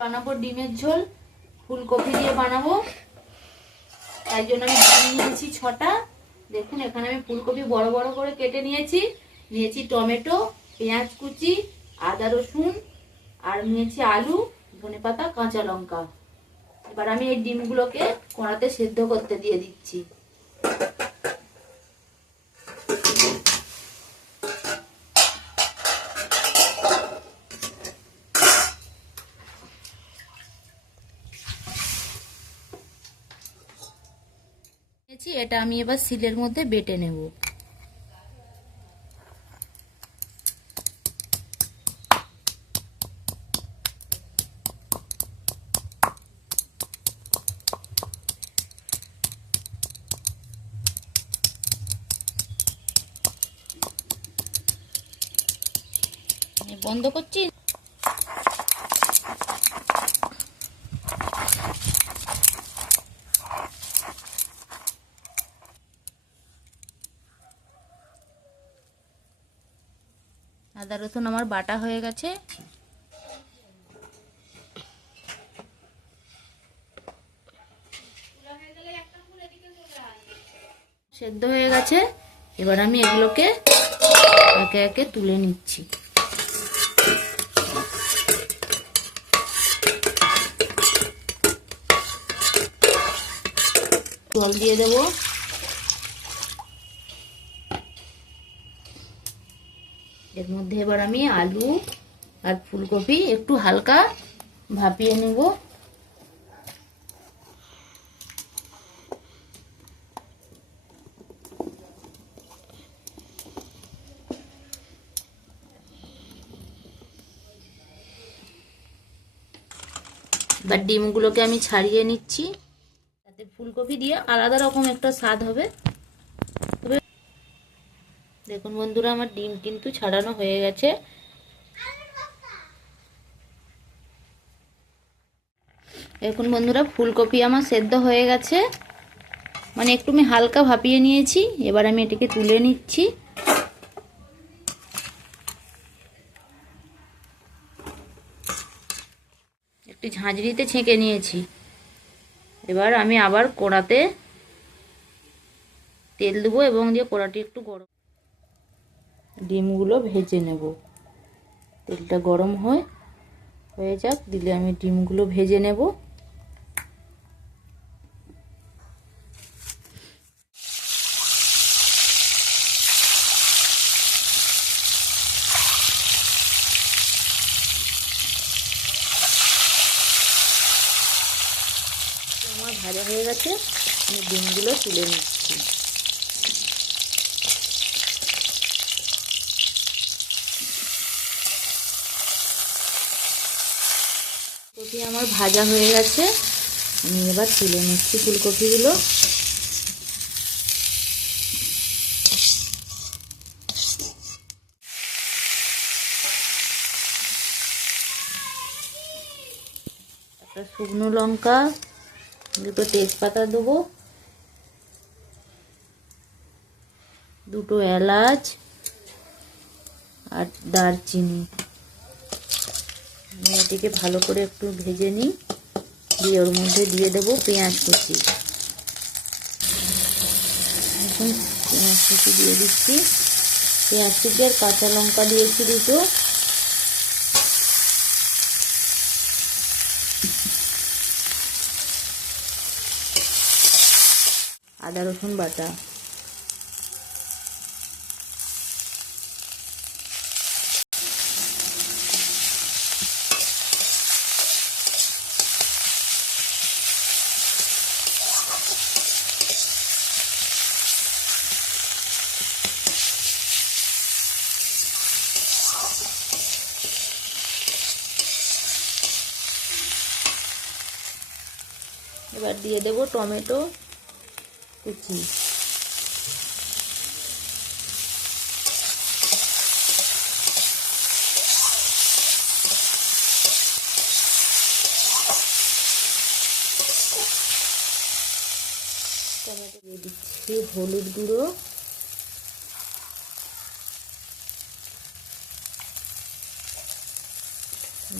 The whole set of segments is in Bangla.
বানাবো ডিমের ঝোল, ফুলকপি দিয়ে বানাবো। তাই জন্য আমি ডিম নিয়েছি 6টা। দেখুন এখানে আমি ফুলকপি বড় বড় করে কেটে নিয়েছি টমেটো, পেঁয়াজ কুচি, আদা রসুন, আর নিয়েছি আলু, ধনেপাতা, কাঁচা লঙ্কা। এবার আমি এই ডিমগুলোকে কড়াতে সেদ্ধ করতে দিয়ে দিচ্ছি। এটা আমি এবার শিলের মধ্যে বেটে নেব। বন্ধ করছি। আদা রসুন আমার বাটা হয়ে গেছে। সেদ্ধ হয়ে গেছে। এবার আমি এগুলোকে একে একে তুলে নিচ্ছি। জল দিয়ে দেব। এর মধ্যে এবার আমি আলু আর ফুলকপি একটু হালকা ভাপিয়ে নেব। এবার ডিমগুলোকে আমি ছাড়িয়ে নিচ্ছি। তাতে ফুলকপি দিয়ে আলাদা রকম একটা স্বাদ হবে। তবে দেখুন বন্ধুরা, আমার ডিম কিন্তু ছাড়ানো হয়ে গেছে। দেখুন বন্ধুরা, ফুলকপি আমার সেদ্ধ হয়ে গেছে, মানে একটু আমি হালকা ভাপিয়ে নিয়েছি। এবার আমি এটাকে তুলে নিচ্ছি। একটি ঝাঁঝরিতে ছেঁকে নিয়েছি। এবার আমি আবার কড়াতে তেল দেবো এবং দিয়ে কড়াটি একটু গরম, ডিমগুলো ভেজে নেব। তেলটা গরম হয়ে যাক, দিলে আমি ডিমগুলো ভেজে নেব। আমার ভাজা হয়ে গেছে, আমি ডিমগুলো তুলে নিচ্ছি। ফুলকপি আমার ভাজা হয়ে গেছে, আমি এবার তুলে নিচ্ছি ফুলকপিগুলো। একটা শুকনো লঙ্কা, দুটো তেজপাতা দেবো, দুটো এলাচ আর দারচিনি। এটিকে ভালো করে একটু ভেজে নিই, দিয়ে ওর মধ্যে দিয়ে দেবো পেঁয়াজ কুচি। এখন পেঁয়াজ কুচি দিয়ে দিচ্ছি। পেঁয়াজ কুচি আর কাঁচা লঙ্কা দিয়েছি দুটো। আদা রসুন বাটা। এবার দিয়ে দেবো টমেটো কুচি। টমেটো দিয়ে দিচ্ছি হলুদ গুঁড়ো,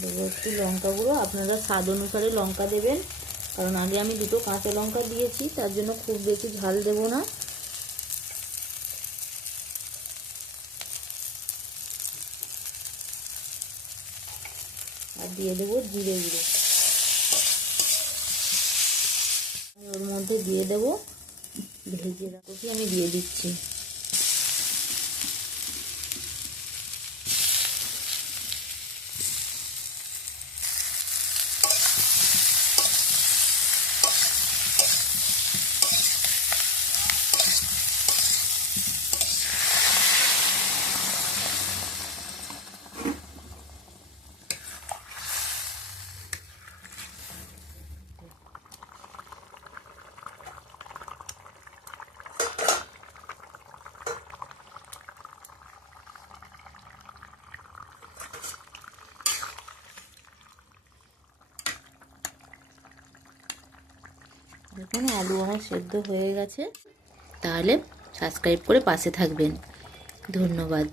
দেবো একটু লঙ্কা গুঁড়ো, আপনারা স্বাদ অনুসারে লঙ্কা দেবেন, কারণ আগে আমি দুটো কাঁচা লঙ্কা দিয়েছি, তার জন্য খুব বেশি ঝাল দেবো না। আর দিয়ে দেবো জিরে গুঁড়ো। ওর মধ্যে দিয়ে দেবো ভেজে রাখা কপি, আমি দিয়ে দিচ্ছি। দেখুন আলু আমার সেদ্ধ হয়ে গেছে। তাহলে সাবস্ক্রাইব করে পাশে থাকবেন। ধন্যবাদ।